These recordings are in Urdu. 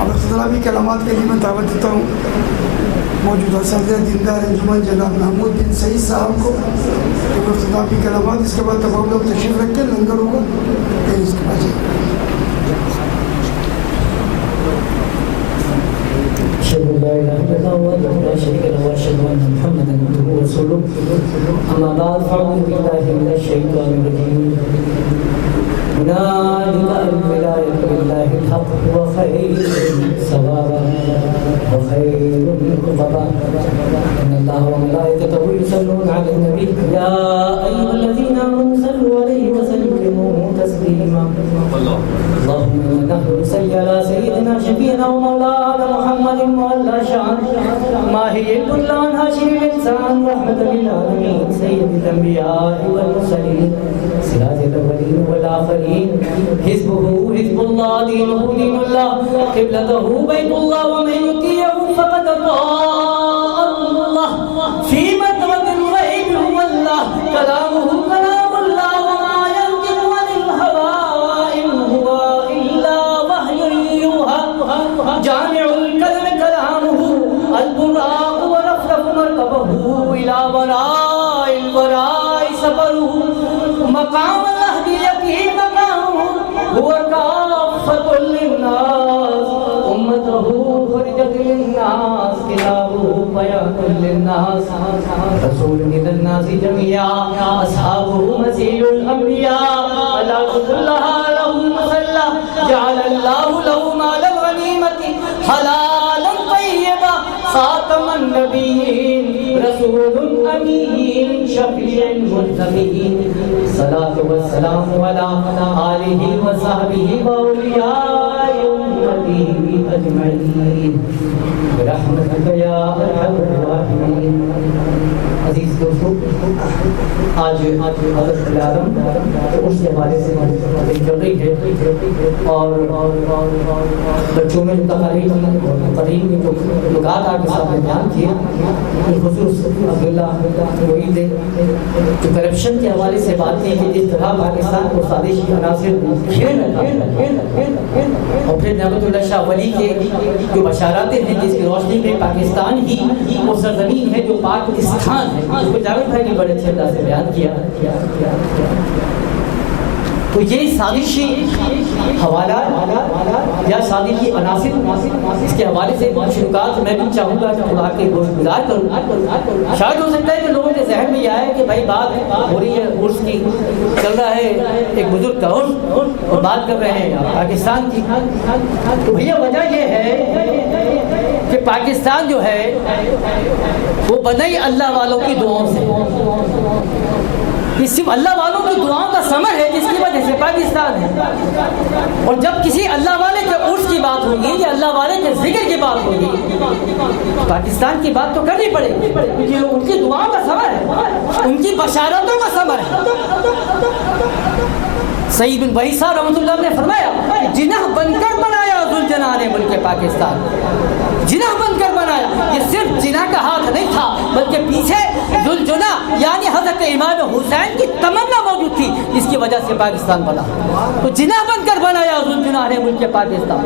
اب اختلامی کلمات کے لیے میں دعوت دیتا ہوں موجودہ صدر دیندار انجمن جناب محمود بن سعید صاحب کو کہ وہ اختلامی کلمات، اس کے بعد تمام لوگ تشریف رکھ کے لنگر ہوگا، پھر اس کے بعد أشهد أن لا إله إلا الله وحده لا شريك له وأشهد أن محمدا عبده ورسوله أما بعد فأعوذ بالله من الشيطان الرجيم هنالك الولاية لله الحق وخير ثوابا وخير عقبا إن الله وملائكته يصلون على النبي يا أيها الذين آمنوا صلوا عليه وسلموا تسليما اللهم إنا نصلي على سيدنا شفيعنا ومولانا محمد وعلى شان ماهي الكلان هاشم الإنسان رحمة للعالمين سيد الأنبياء والمرسلين سراج الأولين والآخرين حزبه حزب الله دينه دين الله قبلته بيت الله ومن يطيعه فقد أطاع الله في مدرة الغيب هو الله كلامه كلام الله وما ينطق عن الهوى إن هو إلا وحي يوحى جامع الكلم كلامه البراق ورفرف مركبه إلى وراء الوراء سفره مقام الأهدية مقامه هو كافة للناس أمته خرجت للناس كتابه بيان للناس رسول إلى الناس جميعا أصحابه مسيح الأنبياء ألا كلها له مسلى جعل الله له مال الغنيمة حلالا طيبا خاتم النبيين رسول أمين شفيع المتقين الصلاة والسلام على آله وصحبه وأولياء أمته أجمعين برحمتك يا أرحم الراحمين. عزیز دوستو، آج حضرت اعظم اس کے حوالے سے چل رہی ہے اور بچوں میں جو تقریب میں جو نکات آپ کے سامنے بیان کیے بالخصوص عبداللہ وحید نے جو کرپشن کے حوالے سے بات کی کہ جس طرح پاکستان کو سازشی عناصر کھیل رہا اور پھر نعمت اللہ شاہ ولی کے جو بشاراتیں ہیں جس کی روشنی میں پاکستان ہی وہ سرزمین ہے جو پاکستان ہے، اس کو جاوید بھائی نے بڑے اچھے انداز سے بیان کیا. تو یہ سازشی حوالہ یا سازشی عناصر اس کے حوالے سے شروعات میں بھی چاہوں گا کہ خدا کے گوشت گزار کروں. شاید ہو سکتا ہے کہ لوگوں کے ذہن میں یہ آئے کہ بھائی بات ہو رہی ہے عرس کی، چل رہا ہے ایک بزرگ کا عرس اور بات کر رہے ہیں پاکستان کی. تو بھیا وجہ یہ ہے کہ پاکستان جو ہے وہ بنا ہی اللہ والوں کی دعاؤں سے. یہ صرف اللہ والوں کی دعاؤں کا ثمر ہے جس کی وجہ سے پاکستان ہے. اور جب کسی اللہ والے کے عرس کی بات ہوگی یا اللہ والے کے ذکر کی بات ہوگی پاکستان کی بات تو کرنی پڑے گی کیونکہ ان کی دعاؤں کا ثمر ہے، ان کی بشارتوں کا ثمر ہے. سعید بن وحید صاحب رحمۃ اللہ نے فرمایا جناح بن کر بنایا ذوالجناح نے ملک پاکستان، جناح بن کر بنایا. یہ صرف جناح کا ہاتھ نہیں تھا بلکہ پیچھے ذوالجناح یعنی حضرت امام حسین کی تمنا موجود تھی جس کی وجہ سے پاکستان بنا. تو جناح بن کر بنایا ذوالجناح نے ملک پاکستان.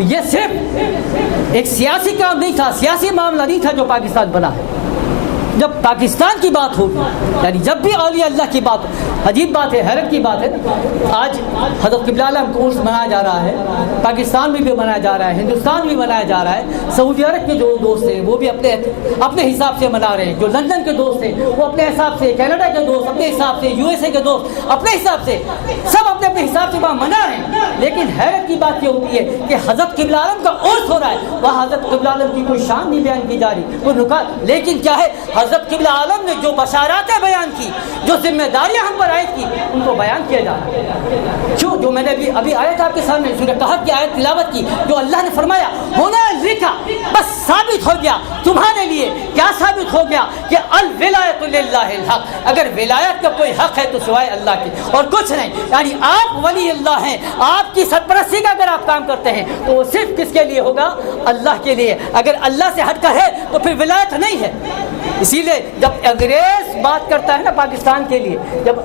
یہ صرف ایک سیاسی کام نہیں تھا، سیاسی معاملہ نہیں تھا جو پاکستان بنا ہے. جب پاکستان کی بات ہوگی یعنی جب بھی اولیاء اللہ کی بات، عجیب بات ہے، حیرت کی بات ہے، آج حضرت قبلہ عالم کو عرس منایا جا رہا ہے، پاکستان میں بھی منایا جا رہا ہے، ہندوستان میں منایا جا رہا ہے. سعودی عرب کے جو دوست ہیں وہ بھی اپنے حساب سے منا رہے ہیں، جو لندن کے دوست ہیں وہ اپنے حساب سے، کینیڈا کے دوست اپنے حساب سے، یو ایس اے کے دوست اپنے حساب سے، سب اپنے اپنے حساب سے وہاں منا رہے ہیں. لیکن حیرت کی بات یہ ہوتی ہے کہ حضرت قبلہ عالم کا عرس ہو رہا ہے، وہاں حضرت قبلہ عالم کی کوئی شان نہیں بیان کی جا رہی، کوئی نکات. لیکن کیا ہے حضرت قبلہ عالم نے جو بشاراتیں بیان کی، جو ذمہ داریاں ہم پر عائد کی، ان کو بیان کیا جا رہا ہے. کیوں؟ جو میں نے ابھی آیت آپ کے سامنے سورہ کہف کی آیت تلاوت کی، جو اللہ نے فرمایا ہونا لکھا، بس ثابت ہو گیا تمہارے لیے. کیا ثابت ہو گیا؟ کہ الولایت للہ الحق، اگر ولایت کا کوئی حق ہے تو سوائے اللہ کے اور کچھ نہیں. یعنی آپ ولی اللہ ہیں، آپ کی سرپرستی کا اگر آپ کام کرتے ہیں تو وہ صرف کس کے لیے ہوگا؟ اللہ کے لیے. اگر اللہ سے ہٹ کر ہے تو پھر ولایت نہیں ہے. اسی لیے جب انگریز بات کرتا ہے نا پاکستان کے لیے، جب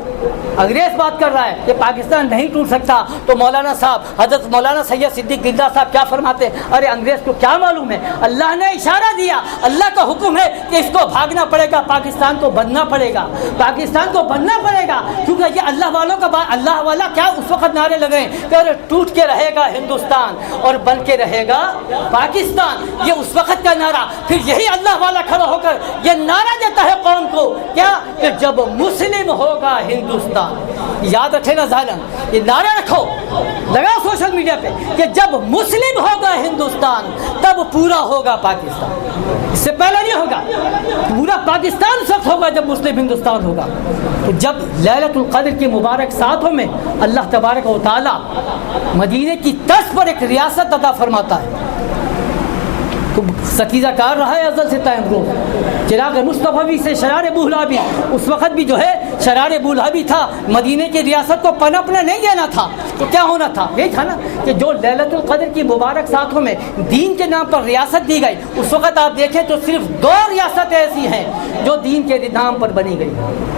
انگریز بات کر رہا ہے کہ پاکستان نہیں ٹوٹ سکتا، تو مولانا صاحب حضرت مولانا سید صدیق گلزار صاحب کیا فرماتے ہیں؟ ارے انگریز کو کیا معلوم ہے، اللہ نے اشارہ دیا، اللہ کا حکم ہے کہ اس کو بھاگنا پڑے گا، پاکستان کو بننا پڑے گا، پاکستان کو بننا پڑے گا، کیونکہ یہ اللہ والوں کا اللہ والا کیا اس وقت نعرے لگ رہے ہیں کہ ارے ٹوٹ کے رہے گا ہندوستان اور بن کے رہے گا پاکستان، یہ اس وقت کا نعرہ۔ پھر یہی اللہ والا کھڑا ہو کر یہ نعرہ دیتا ہے قوم کو، کیا کہ جب مسلم ہوگا ہندوستان۔ یاد رکھے گا ظالم، یہ نعرہ رکھو، لگاؤ سوشل میڈیا پہ کہ جب مسلم ہوگا ہندوستان تب پورا ہوگا پاکستان، اس سے پہلے نہیں ہوگا، پورا پاکستان اس وقت ہوگا جب مسلم ہندوستان ہوگا۔ تو جب لیلۃ القدر کی مبارک ساتھوں میں اللہ تبارک و تعالی مدینے کی طرز پر ایک ریاست عطا فرماتا ہے، تو ستیزہ کار رہا ہے ازل سے تا امروز۔ چراغ مصطفی سے شرار ابوالہبی، اس وقت بھی جو ہے شرار ابوالہبی تھا، مدینے کی ریاست کو پنپنے نہیں دینا تھا، تو کیا ہونا تھا؟ یہی تھا نا کہ جو لیلۃ القدر کی مبارک ساتھوں میں دین کے نام پر ریاست دی گئی، اس وقت آپ دیکھیں تو صرف 2 ریاستیں ایسی ہیں جو دین کے نام پر بنی گئی،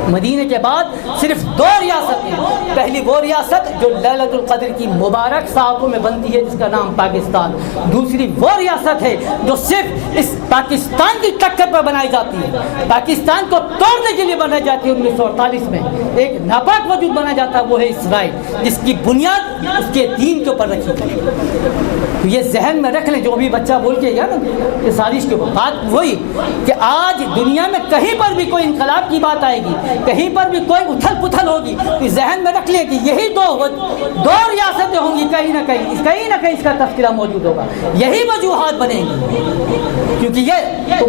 مدینے کے بعد صرف 2 ریاستیں۔ پہلی وہ ریاست جو لیلۃ القدر کی مبارک ساتھوں میں بنتی ہے جس کا نام پاکستان، دوسری وہ ریاست ہے جو صرف اس پاکستان کی ٹکر پر بنائی جاتی ہے، پاکستان کو توڑنے کے لیے بنائی جاتی ہے۔ 1948 میں ایک ناپاک وجود بنا جاتا ہے، وہ ہے اسرائیل، جس کی بنیاد اس کے دین کے اوپر رکھی گئی۔ یہ ذہن میں رکھ لیں، جو بھی بچہ بول کے گیا نا یہ سازش کے اوپر، بات وہی کہ آج دنیا میں کہیں پر بھی کوئی انقلاب کی بات آئے گی، کہیں پر بھی کوئی اتھل پتھل ہوگی، تو ذہن میں رکھ لیں کہ یہی دو ریاستیں ہوں گی، کہیں نہ کہیں اس کا تذکرہ موجود ہوگا، یہی وجوہات بنیں گی۔ کیونکہ یہ تو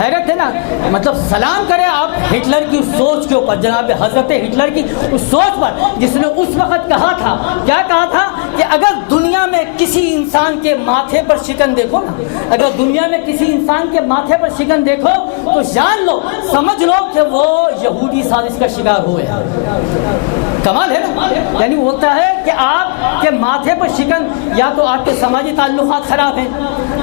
حیرت ہے نا، مطلب سلام کرے آپ ہٹلر کی اس سوچ کے اوپر، جناب حضرت ہٹلر کی اس سوچ پر، جس نے اس وقت کہا تھا، کیا کہا تھا کہ اگر دنیا میں کسی انسان کے ماتھے پر شکن دیکھو نا، اگر دنیا میں کسی انسان کے ماتھے پر شکن دیکھو تو جان لو، سمجھ لو کہ وہ یہودی سازش کا شکار ہوئے ہیں۔ کمال ہے نا، یعنی وہ ہوتا ہے کہ آپ کے ماتھے پر شکن، یا تو آپ کے سماجی تعلقات خراب ہیں،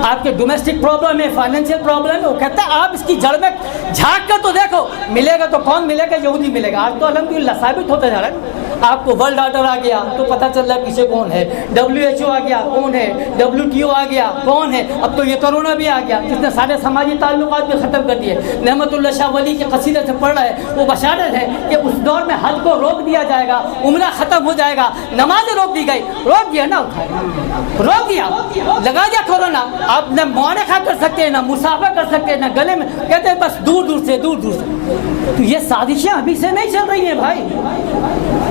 آپ کے ڈومیسٹک پرابلم ہے، فائنینشیل پرابلم ہے، وہ کہتا ہے آپ اس کی جڑ میں جھانک کر تو دیکھو، ملے گا تو کون ملے گا؟ یہودی ملے گا۔ آج تو الحمدللہ ثابت ہوتا جا رہا ہے، آپ کو ورلڈ آرڈر آ گیا تو پتہ چل رہا ہے پیچھے کون ہے، WHO آ گیا کون ہے، WTO آ گیا کون ہے، اب تو یہ کرونا بھی آ گیا جس نے سارے سماجی تعلقات بھی ختم کر دیے۔ نعمت اللہ شاہ ولی کے قصیدے سے پڑھ رہا ہے، وہ بشارت ہے کہ اس دور میں حج کو روک دیا جائے گا، عمرہ ختم ہو جائے گا، نمازیں روک دی گئی، روک دیا نا، روک دیا، لگا دیا کورونا، آپ نہ معانقہ کر سکتے ہیں، نہ مسافہ کر سکتے ہیں، نہ گلے میں، کہتے ہیں بس دور دور سے۔ تو یہ سازشیں ابھی سے نہیں چل رہی ہیں بھائی،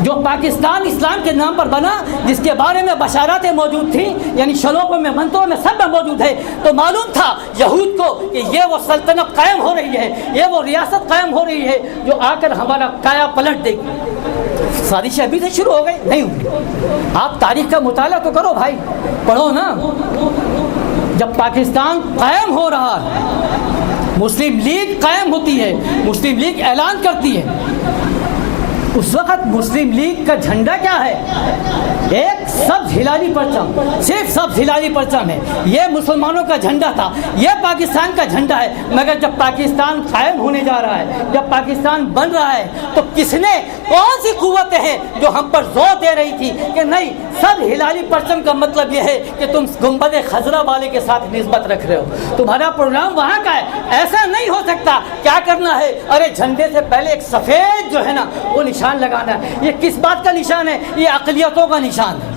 جو پاکستان اسلام کے نام پر بنا، جس کے بارے میں بشاراتیں موجود تھیں، یعنی شلوکوں میں، منتروں میں، سب میں موجود ہے، تو معلوم تھا یہود کو کہ یہ وہ سلطنت قائم ہو رہی ہے، یہ وہ ریاست قائم ہو رہی ہے جو آ کر ہمارا کایا پلٹ دے گی۔ سازشیں ابھی سے شروع ہو گئی نہیں ہوئی، آپ تاریخ کا مطالعہ تو کرو بھائی، پڑھو نا۔ جب پاکستان قائم ہو رہا ہے، مسلم لیگ قائم ہوتی ہے، مسلم لیگ اعلان کرتی ہے، اس وقت مسلم لیگ کا جھنڈا کیا ہے؟ ایک سبز ہلالی پرچم، صرف سبز ہلالی پرچم ہے، یہ مسلمانوں کا جھنڈا تھا، یہ پاکستان کا جھنڈا ہے۔ مگر جب پاکستان قائم ہونے جا رہا ہے، جب پاکستان بن رہا ہے، تو کس نے، کون سی قوتیں ہیں جو ہم پر زور دے رہی تھی کہ نہیں، سب ہلالی پرچم کا مطلب یہ ہے کہ تم گنبد خضرا والے کے ساتھ نسبت رکھ رہے ہو، تمہارا پروگرام وہاں کا ہے، ایسا نہیں ہو سکتا، کیا کرنا ہے؟ ارے جھنڈے سے پہلے ایک سفید جو ہے نا وہ نشان لگانا ہے۔ یہ کس بات کا نشان ہے؟ یہ اقلیتوں کا نشان ہے،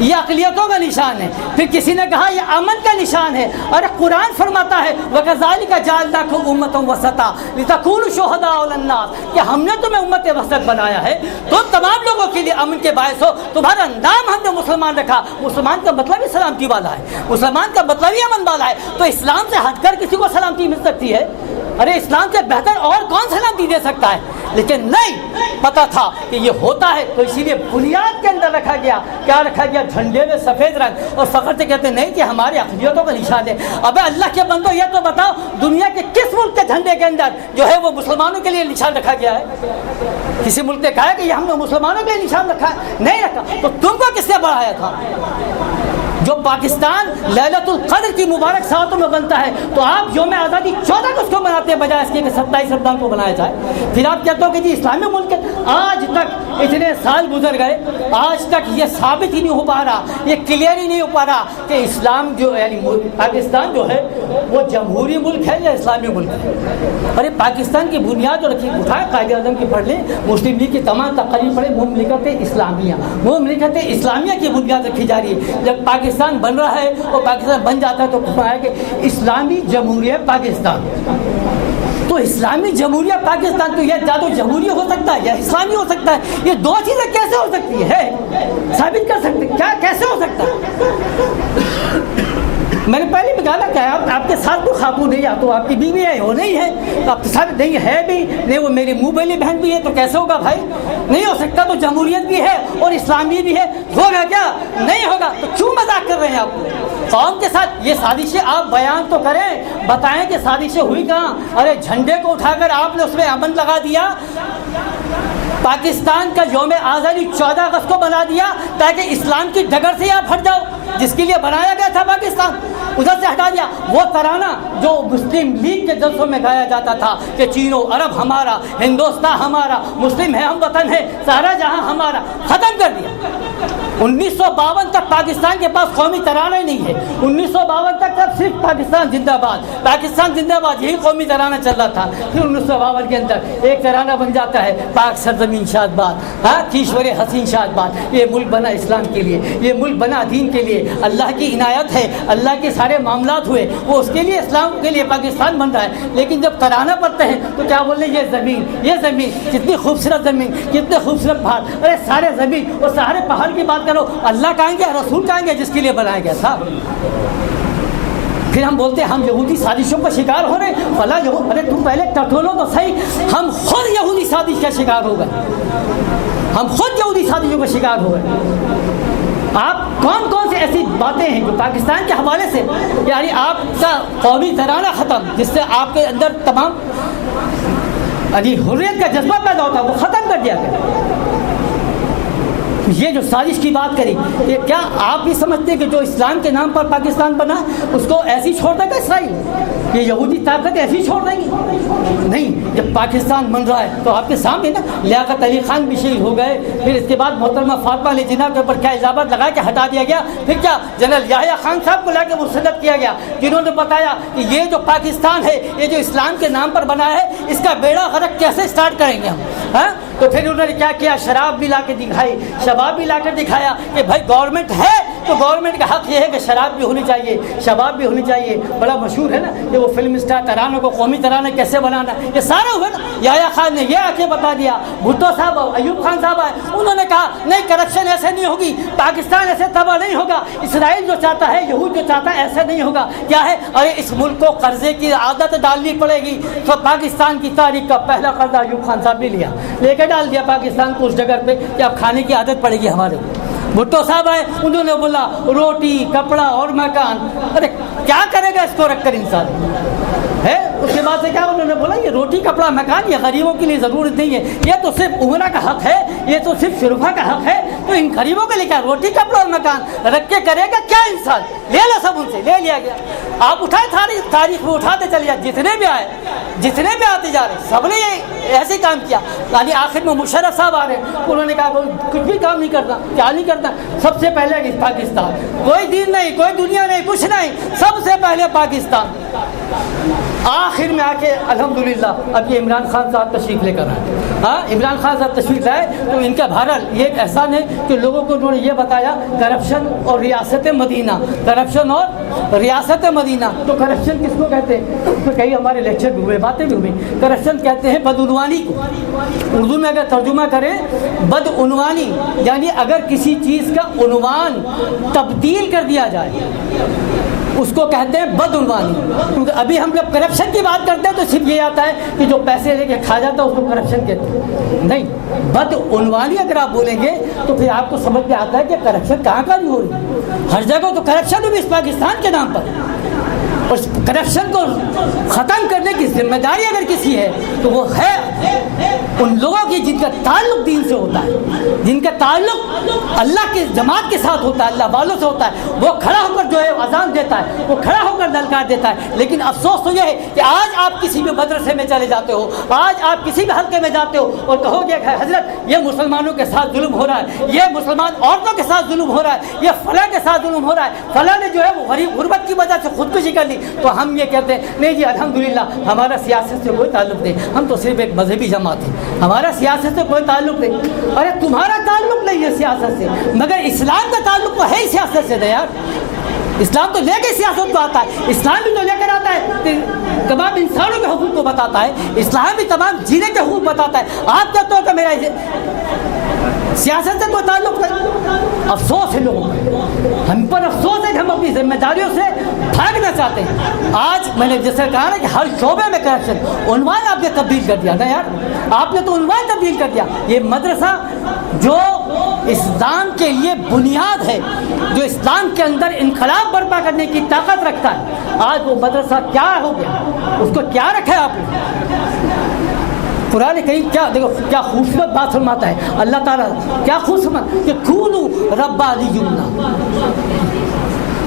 یہ اقلیتوں کا نشان ہے۔ پھر کسی نے کہا یہ امن کا نشان ہے، اور قرآن فرماتا ہے وَكَذَلِكَ جَعَلْنَاكُمْ أُمَّةً وَسَطًا لِتَكُونُوا شُهَدَاءَ عَلَى النَّاسِ، کہ ہم نے تمہیں امت وسط بنایا ہے، تم تمام لوگوں کے لیے امن کے باعث ہو۔ تمہارا نام ہم نے مسلمان رکھا، مسلمان کا مطلب ہی سلامتی والا ہے، مسلمان کا مطلب ہی امن والا ہے، تو اسلام سے ہٹ کر کسی کو سلامتی مل سکتی ہے؟ ارے اسلام سے بہتر اور کون سلامتی دے سکتا ہے؟ لیکن نہیں، پتا تھا کہ یہ ہوتا ہے، تو اسی لیے بنیاد کے اندر رکھا گیا، کیا رکھا گیا؟ جھنڈے میں سفید رنگ، اور فخر سے کہتے نہیں کہ ہمارے اقلیتوں کا نشان ہے۔ ابے اللہ کے بندو، یہ تو بتاؤ دنیا کے کس ملک کے جھنڈے کے اندر جو ہے وہ مسلمانوں کے لیے نشان رکھا گیا ہے؟ کسی ملک نے کہا ہے کہ یہ ہم نے مسلمانوں کے لیے نشان رکھا ہے؟ نہیں رکھا۔ تو تم کو کس نے بڑھایا تھا؟ جو جو پاکستان لیلۃ القدر کی مبارک ساعتوں میں بنتا ہے، تو آپ یوم آزادی 14 اگست کو مناتے ہیں بجائے اس کے کہ 27 رمضان کو منایا جائے۔ پھر آپ کہتے ہو کہ جی اسلامی ملک ہے۔ آج تک اتنے سال گزر گئے، آج تک یہ ثابت ہی نہیں ہو پا رہا، یہ کلیئر ہی نہیں ہو پا رہا کہ اسلام جو یعنی پاکستان جو ہے وہ جمہوری ملک ہے یا اسلامی ملک ہے۔ اور یہ پاکستان کی بنیاد جو رکھی، اٹھائے قائد اعظم کی پڑھ لیں، مسلم لیگ کی تمام تقاریر پڑھیں، مملکت اسلامیہ، مملکت اسلامیہ کی بنیاد رکھی جا رہی ہے۔ جب پاکستان بن رہا ہے اور پاکستان بن جاتا ہے تو کہا ہے کہ اسلامی جمہوریہ پاکستان۔ تو اسلامی جمہوریہ پاکستان، تو یہ جادو جمہوریہ ہو سکتا ہے یا اسلامی ہو سکتا ہے؟ یہ دو چیزیں کیسے ہو سکتی ہے؟ ثابت کر سکتے کیا؟ کیسے ہو سکتا ہے؟ میں نے پہلے بھی کہا کہ آپ کے ساتھ تو خاتون نہیں، یا تو آپ کی بیوی ہے، وہ نہیں ہے، آپ کے ساتھ نہیں ہے بھی نہیں، وہ میری منہ بولی بہن بھی ہے، تو کیسے ہوگا بھائی؟ نہیں ہو سکتا۔ تو جمہوریت بھی ہے اور اسلامی بھی ہے، ہوگا کیا؟ نہیں ہوگا۔ تو کیوں مذاق کر رہے ہیں آپ قوم کے ساتھ؟ یہ سازشیں آپ بیان تو کریں، بتائیں کہ سازشیں ہوئی کہاں؟ ارے جھنڈے کو اٹھا کر آپ نے اس میں امن لگا دیا، پاکستان کا یوم آزادی 14 اگست کو بنا دیا تاکہ اسلام کی ڈگر سے آپ ہٹ جاؤ، جس کے لیے بنایا گیا تھا پاکستان، ادھر سے ہٹا دیا۔ وہ ترانہ جو مسلم لیگ کے جلسوں میں گایا جاتا تھا کہ چین و عرب ہمارا، ہندوستان ہمارا، مسلم ہے، ہم وطن ہے، سارا جہاں ہمارا، ختم کر دیا۔ 1952 تک پاکستان کے پاس قومی ترانہ ہی نہیں ہے۔ 1952 تک صرف پاکستان زندہ باد، پاکستان زندہ باد، یہی قومی ترانہ چل رہا تھا۔ پھر 1952 کے اندر ایک ترانہ بن جاتا ہے، پاک سرزمین شاد باد، ہاں کیشور حسین شاد باد۔ یہ ملک بنا اسلام کے لیے، یہ ملک بنا دین کے لیے، اللہ کی عنایت ہے، اللہ کے سارے معاملات ہوئے، وہ اس کے لیے اسلام کے لیے پاکستان بن رہا ہے۔ لیکن جب ترانہ پڑھتے ہیں تو کیا بولے؟ یہ زمین، یہ زمین، کتنی خوبصورت زمین، کتنے خوبصورت پہاڑ، ارے سارے زمین اور سارے پہاڑ کی بات کرو، اللہ کہیں گے، رسول کہیں گے، جس کے لیے بنایا گیا تھا۔ پھر ہم بولتے ہیں ہم یہودی سازشوں کا شکار ہو رہے ہیں، فلاں یہود، ارے تم پہلے ٹٹولو تو صحیح، ہم خود یہودی سازش کا شکار ہو گئے، ہم خود یہودی سازشوں کا شکار ہو گئے۔ آپ کون کون سی ایسی باتیں ہیں جو پاکستان کے حوالے سے، یعنی آپ کا قومی ترانہ ختم، جس سے آپ کے اندر تمام حریت کا جذبہ پیدا ہوتا ہے، وہ ختم کر دیا گیا۔ یہ جو سازش کی بات کری، یہ کیا آپ بھی سمجھتے ہیں کہ جو اسلام کے نام پر پاکستان بنا اس کو ایسی چھوڑ دے گا اسرائیل؟ یہ یہودی طاقت ایسی چھوڑ دیں گی؟ نہیں۔ جب پاکستان بن رہا ہے تو آپ کے سامنے نا لیاقت علی خان بھی شہید ہو گئے، پھر اس کے بعد محترمہ فاطمہ علی جناح کے اوپر کیا الزامات لگا کے ہٹا دیا گیا، پھر کیا جنرل یحییٰ خان صاحب کو لا کے مسلط کیا گیا، جنہوں نے بتایا کہ یہ جو پاکستان ہے، یہ جو اسلام کے نام پر بنا ہے، اس کا بیڑا غرق کیسے سٹارٹ کریں گے ہم، ہاں؟ تو پھر انہوں نے کیا کیا؟ شراب بھی لا کے دکھائی، شباب بھی لا کر دکھایا کہ بھائی گورنمنٹ ہے تو گورنمنٹ کا حق یہ ہے کہ شراب بھی ہونی چاہیے، شباب بھی ہونی چاہیے۔ بڑا مشہور ہے نا کہ وہ فلم اسٹار ترانوں کو قومی ترانہ کیسے بنانا، یہ سارا ہوا نا۔ یحییٰ خان نے یہ آ کے بتا دیا، بھٹو صاحب، ایوب خان صاحب آئے، انہوں نے کہا نہیں کرپشن ایسے نہیں ہوگی، پاکستان ایسے تباہ نہیں ہوگا، اسرائیل جو چاہتا ہے، یہود جو چاہتا ہے، ایسے نہیں ہوگا۔ کیا ہے؟ ارے اس ملک کو قرضے کی عادت ڈالنی پڑے گی۔ تو پاکستان کی تاریخ کا پہلا قرضہ ایوب خان صاحب نے لیا، لے کے ڈال دیا پاکستان کو اس جگہ پہ کہ اب کھانے کی عادت پڑے گی ہمارے کو۔ بھٹو صاحب آئے، انہوں نے بولا روٹی، کپڑا اور مکان۔ ارے کیا کرے گا اس کو رکھ کر انسان ہے؟ اس کے بعد سے کیا انہوں نے بولا یہ روٹی، کپڑا، مکان یہ غریبوں کے لیے ضرورت نہیں ہے، یہ تو صرف امرا کا حق ہے، یہ تو صرف شرفا کا حق ہے، تو ان غریبوں کے لیے کیا روٹی، کپڑا اور مکان رکھ کے کرے گا کیا انسان؟ لے لو سب ان سے، لے لیا گیا۔ آپ اٹھائے تاریخ میں اٹھاتے چلے جائے، جتنے بھی آئے، جتنے بھی آتے جا رہے، سب نے یہ ایسے کام کیا۔ یعنی آخر میں مشرف صاحب آ رہے ہیں، انہوں نے کہا کچھ بھی کام نہیں کرتا، کیا نہیں کرتا؟ سب سے پہلے پاکستان، کوئی دین نہیں، کوئی دنیا نہیں، کچھ نہیں، سب سے پہلے پاکستان۔ آخر میں آ کے الحمدللہ اب یہ عمران خان صاحب تشریف لے کر آئے، ہاں عمران خان صاحب تشریف لائے تو ان کا بہرحال یہ ایک احسان ہے کہ لوگوں کو انہوں نے یہ بتایا کرپشن اور ریاست مدینہ، کرپشن اور ریاست مدینہ۔ تو کرپشن کس کو کہتے ہیں؟ تو کئی ہمارے لیکچر بھی ہوئے، باتیں بھی ہوئی۔ کرپشن کہتے ہیں بدعنوانی کو، اردو میں اگر ترجمہ کریں بدعنوانی، یعنی اگر کسی چیز کا عنوان تبدیل کر دیا جائے اس کو کہتے ہیں بدعنوانی۔ کیونکہ ابھی ہم جب کرپشن کی بات کرتے ہیں تو صرف یہ آتا ہے کہ جو پیسے لے کے کھا جاتا ہے اس کو کرپشن کہتے ہیں، نہیں، بدعنوانی اگر آپ بولیں گے تو پھر آپ کو سمجھ میں آتا ہے کہ کرپشن کہاں نہیں ہو رہی، ہر جگہ تو کرپشن بھی اس پاکستان کے نام پر۔ اور کرپشن کو ختم کرنے کی ذمہ داری اگر کسی ہے تو وہ ہے ان لوگوں کی جن کا تعلق دین سے ہوتا ہے، جن کا تعلق اللہ کی جماعت کے ساتھ ہوتا ہے، اللہ والوں سے ہوتا ہے، وہ کھڑا ہو کر جو ہے اذان دیتا ہے، وہ کھڑا ہو کر للکار دیتا ہے۔ لیکن افسوس تو یہ ہے کہ آج آپ کسی بھی مدرسے میں چلے جاتے ہو، آج آپ کسی بھی حلقے میں جاتے ہو اور کہو گے کہ حضرت یہ مسلمانوں کے ساتھ ظلم ہو رہا ہے، یہ مسلمان عورتوں کے ساتھ ظلم ہو رہا ہے، یہ فلاں کے ساتھ ظلم ہو رہا ہے، فلاں نے جو ہے وہ غربت کی وجہ سے خودکشی کر لی، تو ہم یہ کہتے ہیں نہیں جی الحمدللہ ہمارا سیاست سے کوئی تعلق نہیں، ہم تو صرف ایک مذہبی جماعت ہیں، ہمارا سیاست سے کوئی تعلق نہیں۔ ارے تمہارا تعلق نہیں ہے سیاست سے، مگر اسلام کا تعلق تو ہے ہی سیاست سے یار۔ اسلام تو لے کے سیاست کو آتا ہے، اسلام بھی تو لے کر آتا ہے تمام انسانوں کے حقوق کو بتاتا ہے، اسلام بھی تمام جینے کے حقوق بتاتا ہے۔ آپ کہتے ہو کہ میرا سیاست سے کوئی تعلق نہیں۔ افسوس ہے لوگوں کو، ہم پر افسوس ہے کہ ہم اپنی ذمہ داریوں سے بھاگنا چاہتے ہیں۔ آج میں نے جیسے کہا نا کہ ہر شعبے میں کرپشن، عنوان آپ نے تبدیل کر دیا نا یار، آپ نے تو عنوان تبدیل کر دیا۔ یہ مدرسہ جو اسلام کے لیے بنیاد ہے، جو اسلام کے اندر انقلاب برپا کرنے کی طاقت رکھتا ہے، آج وہ مدرسہ کیا ہو گیا، اس کو کیا رکھا ہے آپ نے؟ قرآن کریم کیا دیکھو کیا خوبصورت بات فرماتا ہے اللہ تعالیٰ، کیا خوبصورت کہ کونو ربانیون،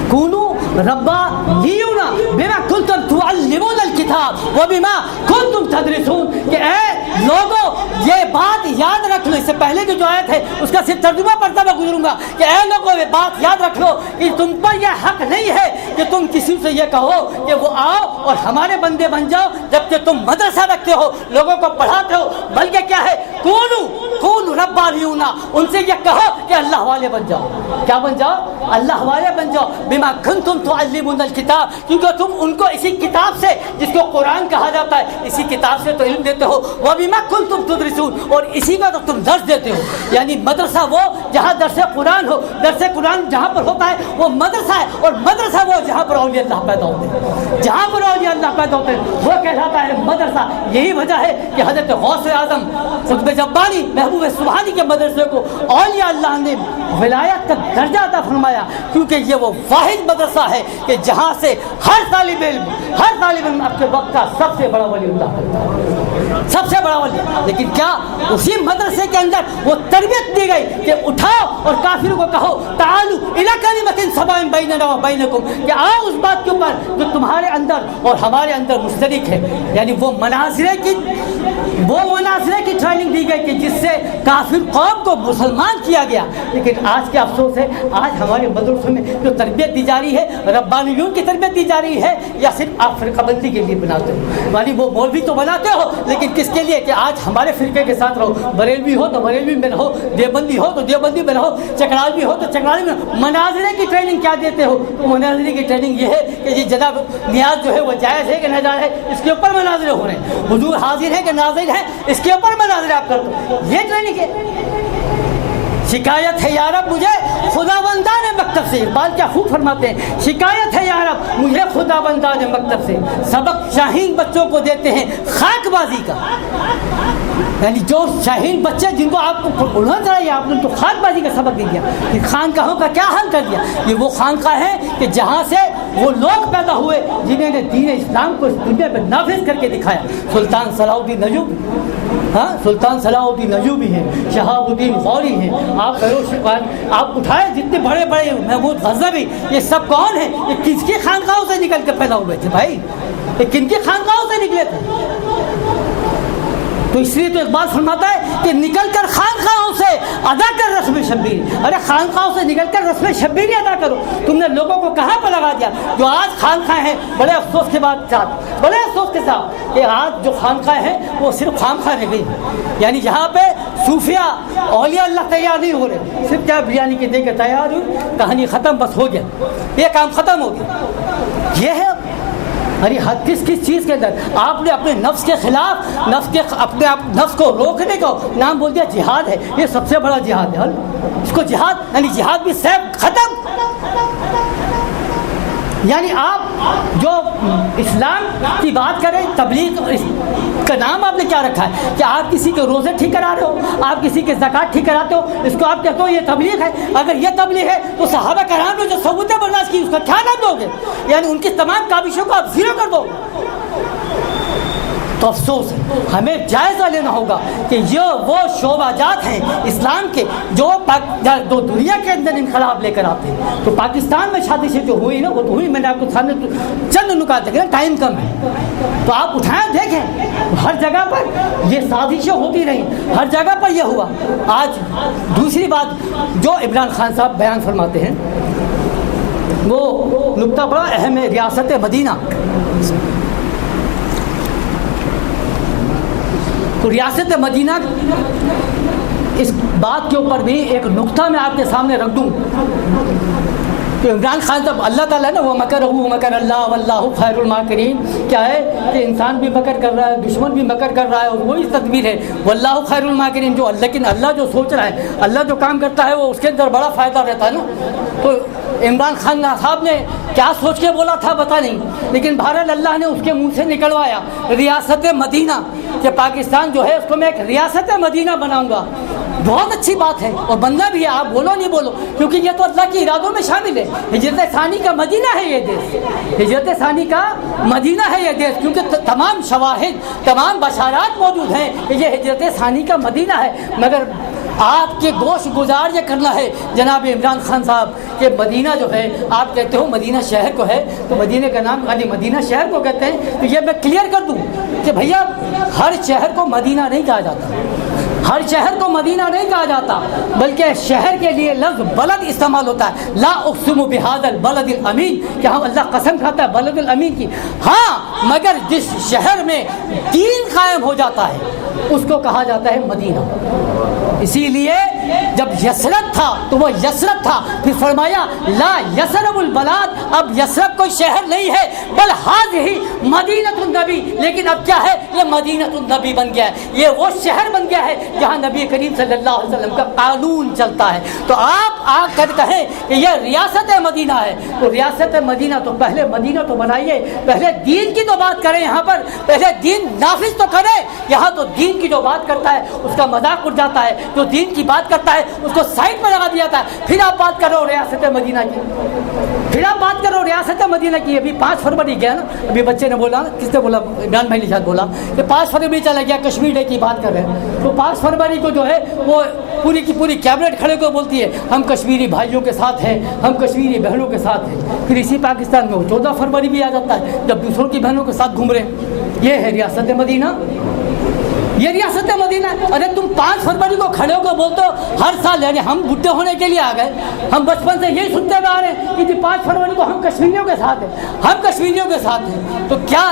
کونو ربانیون بما کنتم تعلمون الکتاب وبما کنتم تدرسون، کہ اے لوگوں یہ بات یاد رکھ لو۔ اس سے پہلے کی جو آیت ہے اس کا صرف ترجمہ پڑھتا میں گزروں گا کہ اے لوگوں یہ بات یاد رکھ لو کہ تم پر یہ حق نہیں ہے کہ تم کسی سے یہ کہو کہ وہ آؤ اور ہمارے بندے بن جاؤ، جبکہ تم مدرسہ رکھتے ہو، لوگوں کو پڑھاتے ہو، بلکہ کیا ہے کونو ربانیون، ان سے یہ کہو کہ اللہ والے بن جاؤ۔ کیا بن جاؤ؟ اللہ والے بن جاؤ۔ بما کنتم تعلمون الکتاب، کیونکہ تم ان کو اسی کتاب سے جس کو قرآن کہا جاتا ہے اسی کتاب سے تو علم دیتے ہو، وبما کنتم تدرسون، اور اسی کا تو تم درس دیتے ہو۔ یعنی مدرسہ وہ جہاں درس قرآن ہو، درس قرآن جہاں پر ہوتا ہے وہ مدرسہ ہے، اور مدرسہ وہ جہاں پر اولیاء اللہ پیدا ہوتے ہیں، جہاں پر اولیاء اللہ پیدا ہوتے ہیں وہ کہلاتا ہے مدرسہ۔ یہی وجہ ہے کہ حضرت غوث اعظم قطب جبانی محبوب سبحانی کے مدرسے کو اولیاء اللہ نے ولایت کا درجہ عطا فرمایا، کیونکہ یہ وہ واحد مدرسہ ہے کہ جہاں سے ہر طالب علم اپنے وقت کا سب سے بڑا ولی اللہ ہوتا ہے، سب سے بڑا ولی۔ لیکن کیا اسی مدرسے کے اندر وہ تربیت دی گئی کہ اٹھاؤ اور کافروں کو کہو تعالوا الی کلمۃ سواء بیننا وبینکم، کہ آؤ اس بات کے اوپر جو تمہارے اندر اور ہمارے اندر مشترک ہے۔ یعنی وہ مناظرے کی ٹریننگ دی گئی کہ جس سے کافر قوم کو مسلمان کیا گیا۔ لیکن آج کیا افسوس ہے، آج ہمارے مدرسوں میں جو تربیت دی جا رہی ہے ربانیون کی تربیت دی جا رہی ہے، یا صرف آپ فرقہ بندی کے لیے بناتے ہو؟ یعنی وہ مولوی تو بناتے ہو لیکن کس کے لیے؟ کہ آج ہمارے فرقے کے ساتھ رہو، بریلوی ہو تو بریلوی میں رہو، دیوبندی ہو تو دیوبندی میں رہو، چکراوی ہو تو چکراوی میں رہو۔ مناظرے کی ٹریننگ کیا دیتے ہو؟ تو مناظرے کی ٹریننگ یہ ہے کہ جی جناب نیاز جو ہے وہ جائز ہے کہ ناجائز ہے، اس کے اوپر مناظرے ہو رہے ہیں، حضور حاضر ہے کہ ناظر ہے، اس کے اوپر مناظرے آپ کر دو۔ یہ ٹریننگ ہے۔ شکایت ہے یا رب مجھے خداوندان مکتب سے، اقبال کیا خوب فرماتے ہیں، شکایت ہے یا رب مجھے خداوندان مکتب سے، سبق شاہین بچوں کو دیتے ہیں خاک بازی کا۔ یعنی جو شاہین بچے جن کو آپ کو انہوں نے آپ نے ان کو خاک بازی کا سبق دے دیا۔ خانقاہوں کا کیا حل کر دیا؟ یہ وہ خانقاہ ہیں کہ جہاں سے وہ لوگ پیدا ہوئے جنہیں نے دین اسلام کو اس دنیا میں نافذ کر کے دکھایا۔ سلطان صلاح الدین ایوبی، ہاں سلطان صلاح الدین ایوبی ہیں، شہاب الدین غوری ہیں، آپ اٹھائے جتنے بڑے بڑے محمود غزنوی، یہ سب کون ہیں؟ یہ کس کی خانقاہوں سے نکل کے پیدا ہوئے تھے بھائی؟ یہ کن کی خانقاہوں سے نکلے تھے؟ تو اس لیے تو اقبال فرماتا ہے کہ نکل کر خانقاہوں سے ادا کر رسم شبیر۔ ارے خانقاہوں سے نکل کر رسم شبیر ادا کرو۔ تم نے لوگوں کو کہاں پر لگا دیا؟ جو آج خانقاہ ہیں، بڑے افسوس کے ساتھ کہ آج جو خانقاہ ہیں وہ صرف خانقاہ رہ گئی، یعنی جہاں پہ صوفیہ اولیاء اللہ تیار نہیں ہو رہے، صرف کیا بریانی کے دے کے تیار ہوئی، کہانی ختم، بس ہو گیا، یہ کام ختم ہو گیا۔ یہ ہے ارے کس چیز کے اندر آپ نے اپنے نفس کے خلاف اپنے نفس کو روکنے کا نام بول دیا جہاد ہے۔ یہ سب سے بڑا جہاد ہے، اس کو جہاد یعنی جہاد بھی سیف ختم، یعنی آپ جو اسلام کی بات کریں، تبلیغ کا نام آپ نے کیا رکھا ہے کہ آپ کسی کے روزے ٹھیک کرا رہے ہو، آپ کسی کے زکوٰۃ ٹھیک کراتے ہو، اس کو آپ کہتے ہو یہ تبلیغ ہے؟ اگر یہ تبلیغ ہے تو صحابہ کرام نے جو ثبوتیں برداشت کی اس کا کیا نام دو گے؟ یعنی ان کی تمام کاوشوں کو آپ زیرو کر دو۔ تو افسوس ہے، ہمیں جائزہ لینا ہوگا کہ یہ وہ شعبہ جات ہیں اسلام کے جو دنیا کے اندر انقلاب لے کر آتے ہیں۔ تو پاکستان میں سازشیں جو ہوئی نا وہ تو ہوئی، میں نے آپ کو سامنے چند نکات دیکھے، ٹائم کم ہے تو آپ اٹھائیں دیکھیں، ہر جگہ پر یہ سازشیں ہوتی رہیں، ہر جگہ پر یہ ہوا۔ آج دوسری بات جو عمران خان صاحب بیان فرماتے ہیں وہ نقطہ بڑا اہم ہے، ریاست مدینہ۔ تو ریاست مدینہ اس بات کے اوپر بھی ایک نقطہ میں آپ کے سامنے رکھ دوں کہ عمران خان صاحب اللہ تعالیٰ نے وہ مکر اللہ واللہ خیر الماکرین، کیا ہے کہ انسان بھی مکر کر رہا ہے، دشمن بھی مکر کر رہا ہے، اور وہی تدبیر ہے واللہ خیر الماکرین، جو لیکن اللہ جو سوچ رہا ہے، اللہ جو کام کرتا ہے وہ اس کے اندر بڑا فائدہ رہتا ہے نا۔ تو عمران خان صاحب نے کیا سوچ کے بولا تھا پتہ نہیں، لیکن بہرحال اللہ نے اس کے منہ سے نکلوایا ریاست مدینہ، کہ پاکستان جو ہے اس کو میں ایک ریاست مدینہ بناؤں گا۔ بہت اچھی بات ہے اور بننا بھی ہے، آپ بولو نہیں بولو، کیونکہ یہ تو اللہ کے ارادوں میں شامل ہے۔ ہجرت ثانی کا مدینہ ہے یہ دیش، ہجرت ثانی کا مدینہ ہے یہ دیش، کیونکہ تمام شواہد، تمام بشارات موجود ہیں کہ یہ ہجرت ثانی کا مدینہ ہے۔ مگر آپ کے گوش گزار یہ کرنا ہے جناب عمران خان صاحب کہ مدینہ جو ہے آپ کہتے ہو مدینہ شہر کو ہے، تو مدینہ کا نام یعنی مدینہ شہر کو کہتے ہیں۔ تو یہ میں کلیئر کر دوں کہ بھیا ہر شہر کو مدینہ نہیں کہا جاتا، ہر شہر کو مدینہ نہیں کہا جاتا، بلکہ شہر کے لیے لفظ بلد استعمال ہوتا ہے۔ لا اقسم بہذا البلد الامین، کہ ہم اللہ قسم کھاتا ہے بلد الامین کی۔ ہاں مگر جس شہر میں دین قائم ہو جاتا ہے اس کو کہا جاتا ہے مدینہ۔ اسی لیے جب یثرب تھا تو وہ یثرب تھا، پھر فرمایا لا یثرب البلاد، اب یثرب کوئی شہر نہیں ہے بل ہذہ مدینہ النبی، لیکن اب کیا ہے یہ مدینہ النبی بن گیا ہے، یہ وہ شہر بن گیا ہے جہاں نبی کریم صلی اللہ علیہ وسلم کا قانون چلتا ہے۔ تو آپ آ کر کہیں کہ یہ ریاست مدینہ ہے، تو ریاست مدینہ تو پہلے مدینہ تو بنائیے، پہلے دین کی تو بات کریں، یہاں پر پہلے دین نافذ تو کریں۔ یہاں تو دین کی جو بات کرتا ہے اس کا مذاق اڑ جاتا ہے، جو دین کی بات کرتا ہے اس کو سائڈ میں لگا دیا جاتا ہے۔ پھر آپ بات کرو ریاست مدینہ کی، پھر آپ بات کرو ریاست مدینہ کی۔ ابھی 5 فروری گیا نا، ابھی بچے نے بولا، کس نے بولا، عمران بھائی نے شاید بولا کہ 5 فروری چلا گیا، کشمیر ڈے کی بات کر رہے ہیں۔ تو 5 فروری کو جو ہے وہ پوری کی پوری کیبنٹ کھڑے کو بولتی ہے ہم کشمیری بھائیوں کے ساتھ ہیں، ہم کشمیری بہنوں کے ساتھ ہیں۔ پھر اسی پاکستان میں 14 فروری بھی آ جاتا ہے جب دوسروں کی بہنوں کے ساتھ گھوم رہے ہیں۔ یہ ہے ریاست مدینہ، یہ ریاست مدینہ۔ ارے تم 5 فروری کو کھڑے ہو کے بولتے ہو ہر سال، یعنی ہم بڈھے ہونے کے لیے آ گئے، ہم بچپن سے یہی سنتے ہوئے آ رہے ہیں کہ 5 فروری کو ہم کشمیریوں کے ساتھ ہیں، ہم کشمیریوں کے ساتھ ہیں۔ تو کیا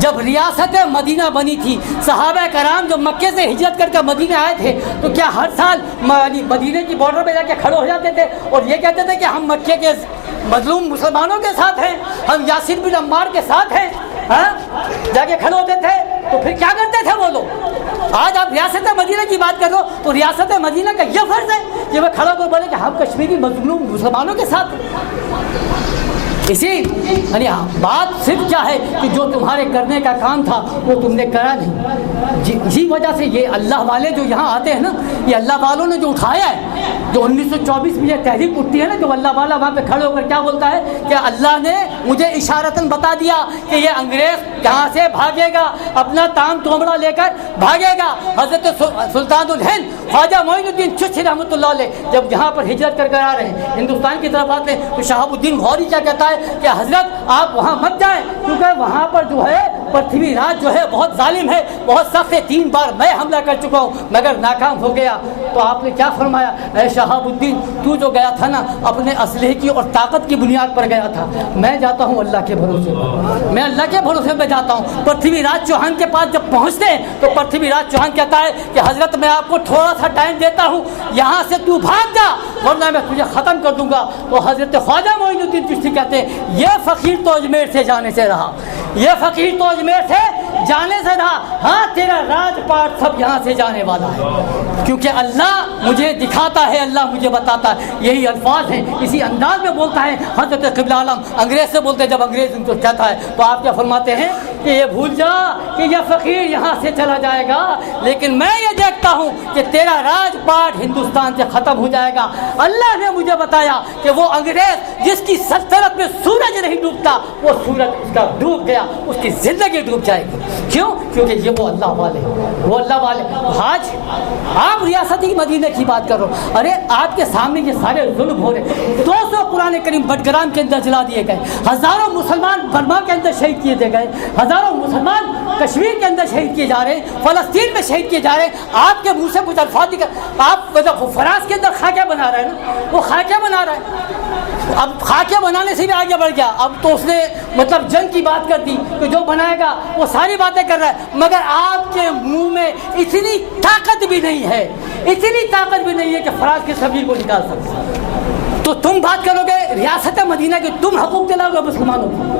جب ریاست مدینہ بنی تھی، صحابہ کرام جو مکے سے ہجرت کر کے مدینہ آئے تھے، تو کیا ہر سال مدینہ کی بارڈر پہ جا کے کھڑے ہو جاتے تھے اور یہ کہتے تھے کہ ہم مکے کے مظلوم مسلمانوں کے ساتھ ہیں، ہم یاسر بن عمار کے ساتھ ہیں؟ جا کے کھڑے ہوتے تھے تو پھر کیا کرتے تھے وہ لوگ؟ آج آپ ریاست مدینہ کی بات کر رہے ہو تو ریاست مدینہ کا یہ فرض ہے کہ وہ کھڑا ہو بولے کہ ہم کشمیری مظلوم مسلمانوں کے ساتھ اسی یعنی بات صرف کیا ہے کہ جو تمہارے کرنے کا کام تھا وہ تم نے کرا نہیں۔ اسی وجہ سے یہ اللہ والے جو یہاں آتے ہیں نا، یہ اللہ والوں نے جو اٹھایا ہے، جو 1924 میں یہ تحریک اٹھتی ہے نا، جو اللہ والا وہاں پہ کھڑے ہو کر کیا بولتا ہے کہ اللہ نے مجھے اشارتاً بتا دیا کہ یہ انگریز کہاں سے بھاگے گا، اپنا تام تومڑا لے کر بھاگے گا۔ حضرت سلطان الہند خواجہ معین الدین چشتی رحمۃ اللہ علیہ جب یہاں پر ہجرت کر آ رہے ہیں، ہندوستان کی طرف آتے ہیں، تو شہاب الدین غوری کیا کہتا ہے کہ حضرت آپ وہاں مت جائیں، کیونکہ وہاں پر جو ہے پرتھوی راج جو ہے بہت ظالم ہے، بہت سخت ہے، 3 بار میں حملہ کر چکا ہوں مگر ناکام ہو گیا۔ تو آپ نے کیا فرمایا، اے شہاب الدین تو جو گیا تھا نا اپنے اسلحے کی اور طاقت کی بنیاد پر گیا تھا، میں جاتا ہوں اللہ کے بھروسے پر، میں اللہ کے بھروسے پہ جاتا ہوں۔ پرتھوی راج چوہان کے پاس جب پہنچتے ہیں تو پرتھوی راج چوہان کہتا ہے کہ حضرت میں آپ کو تھوڑا سا ٹائم دیتا ہوں، یہاں سے تو بھاگ جا ورنہ میں تجھے ختم کر دوں گا۔ تو حضرت خواجہ معین الدین چشتی کہتے ہیں یہ فقیر تو اجمیر سے جانے سے رہا، یہ فقیر تو اجمیر سے جانے سے رہا، ہاں تیرا راج پاٹ سب یہاں سے جانے والا ہے، کیونکہ اللہ مجھے دکھاتا ہے، اللہ مجھے بتاتا ہے۔ یہی الفاظ ہیں، اسی انداز میں بولتا ہے حضرت قبلہ عالم انگریز سے بولتے ہیں۔ جب انگریز ان کو کہتا ہے تو آپ کیا فرماتے ہیں کہ یہ بھول جا کہ یہ فقیر یہاں سے چلا جائے گا، لیکن میں یہ دیکھتا ہوں کہ تیرا راج پاٹ ہندوستان سے ختم ہو جائے گا۔ اللہ نے مجھے بتایا کہ وہ انگریز جس کی سلطنت میں سورج نہیں ڈوبتا، وہ سورج اس کا ڈوب گیا، اس کی زندگی ڈوب جائے گی۔ کیوں؟ کیونکہ یہ وہ اللہ والے، وہ اللہ والے۔ آج آپ ریاستی مدینہ کی بات کرو، ارے آپ کے سامنے یہ سارے ظلم ہو رہے۔ 200 قرآن کریم بٹگرام کے اندر جلا دیے گئے، ہزاروں مسلمان برما کے اندر شہید کیے گئے، ہزاروں مسلمان کشمیر کے اندر شہید کیے جا رہے ہیں، فلسطین میں شہید کیے جا رہے ہیں۔ آپ کے منہ سے کچھ الفاظ آپ فراز کے اندر خاکہ بنا رہے ہیں نا، وہ خاکہ بنا رہا ہے۔ اب خاکہ بنانے سے بھی آگے بڑھ گیا، اب تو اس نے مطلب جنگ کی بات کر دی، تو جو بنائے گا وہ ساری باتیں کر رہا ہے، مگر آپ کے منہ میں اتنی طاقت بھی نہیں ہے، اتنی طاقت بھی نہیں ہے کہ فراز کی سبزی کو نکال سکتے۔ تو تم بات کرو گے ریاست مدینہ کے، تم حقوق دلاؤ گے مسلمانوں کو۔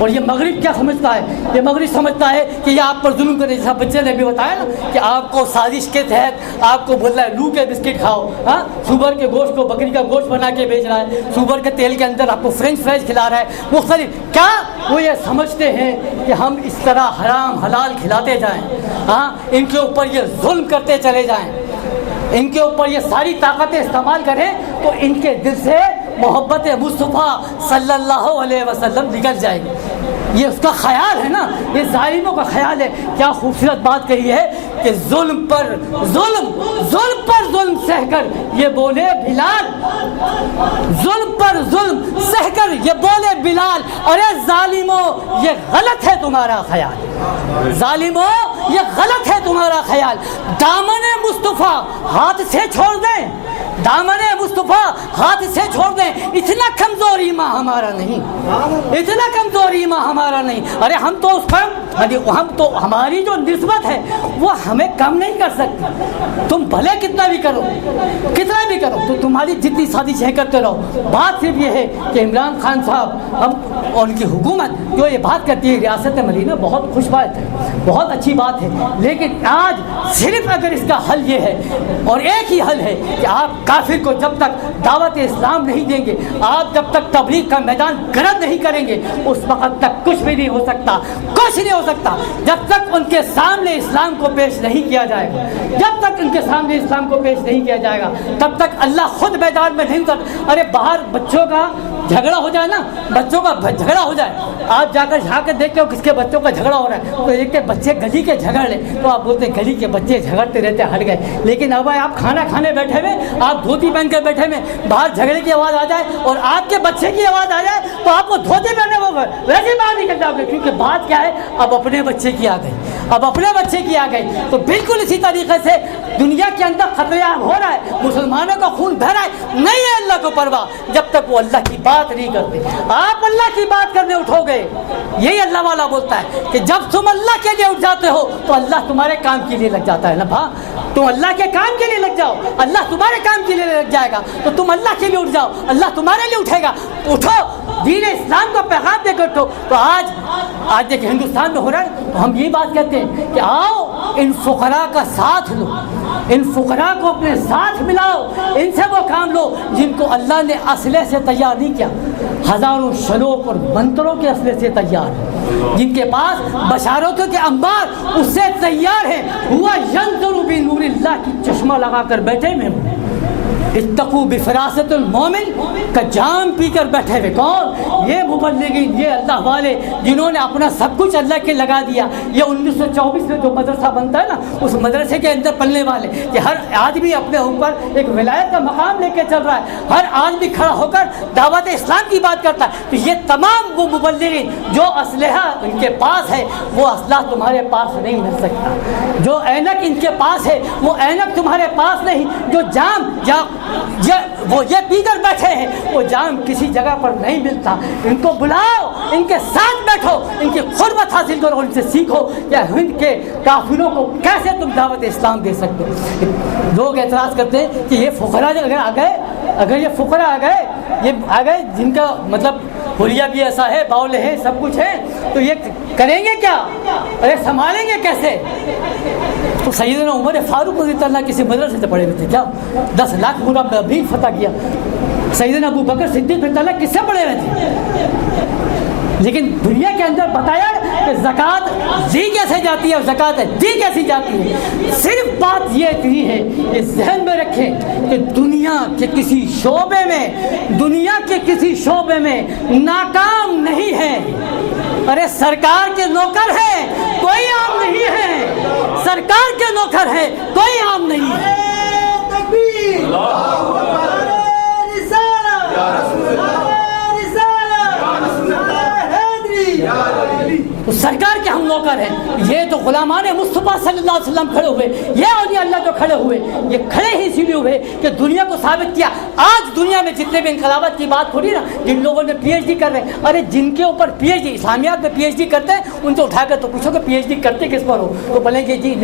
اور یہ مغرب کیا سمجھتا ہے؟ یہ مغرب سمجھتا ہے کہ یہ آپ پر ظلم کرے، جیسا بچے نے بھی بتایا نا کہ آپ کو سازش کے تحت آپ کو بول رہا ہے لو کے بسکٹ کھاؤ، ہاں سور کے گوشت کو بکری کا گوشت بنا کے بیچ رہا ہے، سور کے تیل کے اندر آپ کو فرینچ فرائز کھلا رہا ہے، مختلف۔ کیا وہ یہ سمجھتے ہیں کہ ہم اس طرح حرام حلال کھلاتے جائیں، ہاں ان کے اوپر یہ ظلم کرتے چلے جائیں، ان کے اوپر یہ ساری طاقتیں استعمال کریں تو ان کے دل سے محبت مصطفیٰ صلی اللہ علیہ وسلم نکل جائے گی۔ یہ اس کا خیال ہے نا، یہ ظالموں کا خیال ہے۔ کیا خوبصورت بات کہی ہے کہ ظلم پر ظلم، ظلم پر ظلم سہ کر یہ بولے بلال، ظلم پر ظلم سہ کر یہ بولے بلال، ارے ظالموں یہ غلط ہے تمہارا خیال، ظالموں یہ غلط ہے تمہارا خیال۔ دامن مصطفیٰ ہاتھ سے چھوڑ دیں، دامن مصطفیٰ ہاتھ سے چھوڑ دیں، اتنا کمزور ایمان ہمارا نہیں، اتنا کمزور ایمان ہمارا نہیں۔ ارے ہم تو اس پر ہم تو ہماری جو نسبت ہے وہ ہمیں کم نہیں کر سکتی، تم بھلے کتنا بھی کرو، کتنا بھی کرو، تو تمہاری جتنی سازشیں کرتے رہو۔ بات صرف یہ ہے کہ عمران خان صاحب ہم اور ان کی حکومت جو یہ بات کرتی ہے ریاست مدینہ بہت خوش بات ہے، بہت اچھی بات ہے، لیکن آج صرف اگر اس کا حل یہ ہے اور ایک ہی حل ہے کہ آپ کافر کو جب تک دعوت اسلام نہیں دیں گے، آپ جب تک تبلیغ کا میدان گرد نہیں کریں گے، اس وقت تک کچھ بھی نہیں ہو سکتا، کچھ نہیں ہو سکتا۔ جب تک ان کے سامنے اسلام کو پیش نہیں کیا جائے گا، جب تک ان کے سامنے اسلام کو پیش نہیں کیا جائے گا، تب تک اللہ خود میدان میں نہیں اتر۔ ارے باہر بچوں کا جھگڑا ہو جائے نا، بچوں کا جھگڑا ہو جائے، آپ جا کر جھا کے دیکھتے ہو کس کے بچوں کا جھگڑا ہو رہا ہے، تو ایک کے بچے گلی کے جھگڑ لیں تو آپ بولتے ہیں گلی کے بچے جھگڑتے رہتے ہٹ گئے، لیکن اب آپ کھانا کھانے بیٹھے ہوئے، آپ دھوتی پہن کر بیٹھے ہوئے، باہر جھگڑے کی آواز آ جائے اور آپ کے بچے کی آواز آ جائے تو آپ کو دھوتی پہنے وہ ویسے باہر نکل جاؤ گے، کیونکہ بات کیا ہے اب اپنے بچے کی آ گئی، اب اپنے بچے کی آ گئی۔ تو بالکل اسی طریقے سے دنیا کے اندر خطرہ ہو رہا ہے، مسلمانوں کا خون بہ رہا ہے، نہیں ہے اللہ کو پرواہ جب تک وہ اللہ کی بات نہیں کرتے۔ آپ اللہ کی بات کرنے اٹھو گے، یہی اللہ والا بولتا ہے کہ جب تم اللہ کے لیے اٹھ جاتے ہو تو اللہ تمہارے کام کے لیے لگ جاتا ہے نا بھا، تم اللہ کے کام کے لیے لگ جاؤ، اللہ تمہارے کام کے لیے لگ جائے گا، تو تم اللہ کے لیے اٹھ جاؤ، اللہ تمہارے لیے اٹھے گا۔ اٹھو، دین اسلام کو پیغام دے کر اٹھو۔ تو آج دیکھیں ہندوستان میں ہو رہا ہے، تو ہم یہی بات کہتے ہیں کہ آؤ ان فقراء کا ساتھ لو، ان فقراء کو اپنے ساتھ ملاؤ، ان سے وہ کام لو جن کو اللہ نے اسلحے سے تیار نہیں کیا، ہزاروں شلوک اور منتروں کے اسلحے سے تیار ہے، جن کے پاس بشارتوں کے انبار اس سے تیار ہے۔ ہوا ینظر بنور اللہ کی چشمہ لگا کر بیٹھے میں اتقوا بفراست المومن کا جام پی کر بیٹھے ہوئے، کون؟ یہ مبلغین، یہ اللہ والے جنہوں نے اپنا سب کچھ اللہ کے لگا دیا۔ یہ 1924 میں جو مدرسہ بنتا ہے نا، اس مدرسے کے اندر پلنے والے کہ ہر آدمی اپنے اوپر ایک ولایت کا مقام لے کے چل رہا ہے، ہر آدمی کھڑا ہو کر دعوت اسلام کی بات کرتا ہے۔ تو یہ تمام وہ مبلغین جو اسلحہ ان کے پاس ہے، وہ اسلحہ تمہارے پاس نہیں مل سکتا، جو اینک ان کے پاس ہے وہ اینک تمہارے پاس نہیں، جو جام یا وہ یہ پی کر بیٹھے ہیں وہ جام کسی جگہ پر نہیں ملتا۔ ان کو بلاؤ، ان کے ساتھ بیٹھو، ان کی قربت حاصل کرو، ان سے سیکھو کہ ہند کے کافروں کو کیسے تم دعوت اسلام دے سکتے ہو۔ لوگ اعتراض کرتے ہیں کہ یہ فقراء اگر آ گئے، اگر یہ فقراء آ گئے، یہ آ گئے جن کا مطلب حلیہ بھی ایسا ہے، باول ہے، سب کچھ ہے، تو یہ کریں گے کیا؟ ارے سنبھالیں گے کیسے؟ تو سیدنا عمر فاروق رضی اللہ عنہ کسی مدرسے سے پڑھے ہوئے تھے، کیا 10 لاکھ پورا بھی فتح کیا۔ سیدنا ابو بکر صدیق رضی اللہ عنہ کس سے پڑھے ہوئے تھے؟ لیکن دنیا کے اندر بتایا کہ زکوٰۃ دی کیسے جاتی ہے اور زکوٰۃ دی کیسی جاتی ہے۔ صرف بات یہ اتنی ہے کہ ذہن میں رکھیں کہ دنیا کے کسی شعبے میں ناکام نہیں ہے۔ ارے سرکار کے نوکر ہیں، کوئی عام نہیں ہے، سرکار کے نوکر ہیں، کوئی عام نہیں ہے۔ تو سرکار کے ہم نوکر ہیں۔ یہ تو غلامان مصطفیٰ صلی اللہ علیہ وسلم کھڑے ہوئے، یہ اولیاء اللہ جو کھڑے ہوئے، یہ کھڑے ہی اسی لیے ہوئے کہ دنیا کو ثابت کیا۔ آج دنیا میں جتنے بھی انقلابات کی بات ہو رہی ہے نا، جن لوگوں نے پی ایچ ڈی کر رہے ہیں، ارے جن کے اوپر پی ایچ ڈی اسلامیات میں پی ایچ ڈی کرتے ہیں ان سے اٹھا کر تو پوچھو کہ پی ایچ ڈی کرتے کس پر ہو، تو بولیں گے جی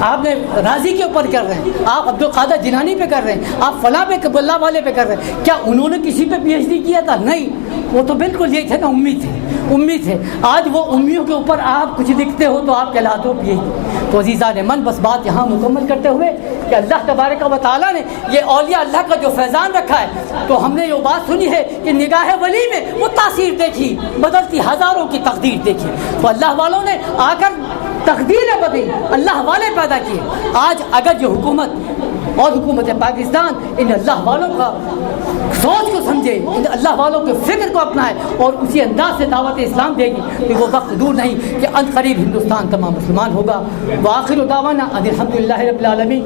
آپ نے راضی کے اوپر کر رہے ہیں، آپ عبد القادر جیلانی پہ کر رہے ہیں، آپ فلاں پہ اللہ والے پہ کر رہے ہیں۔ کیا انہوں نے کسی پہ پی ایچ ڈی کیا تھا؟ نہیں، وہ تو بالکل یہ تھے نا، امی تھے۔ آج وہ امیوں کے اوپر آپ کچھ لکھتے ہو تو آپ کہلاتے ہو پی ایچ ڈی۔ تو عزیزان من، بس بات یہاں مکمل کرتے ہوئے کہ اللہ تبارک و تعالیٰ نے یہ اولیاء اللہ کا جو فیضان رکھا ہے، تو ہم نے یہ بات سنی ہے کہ نگاہ ولی میں وہ تاثیر دیکھی، بدلتی ہزاروں کی تقدیر دیکھی۔ تو اللہ والوں نے آ کر تقدیریں بدلی، اللہ والے پیدا کیے۔ آج اگر یہ حکومت اور حکومت پاکستان ان اللہ والوں کا سوچ کو سمجھے، ان اللہ والوں کے فکر کو اپنائے اور اسی انداز سے دعوت اسلام دے گی، کہ وہ وقت دور نہیں کہ ان قریب ہندوستان تمام مسلمان ہوگا۔ وآخر دعوانا ان الحمد للہ رب العالمین۔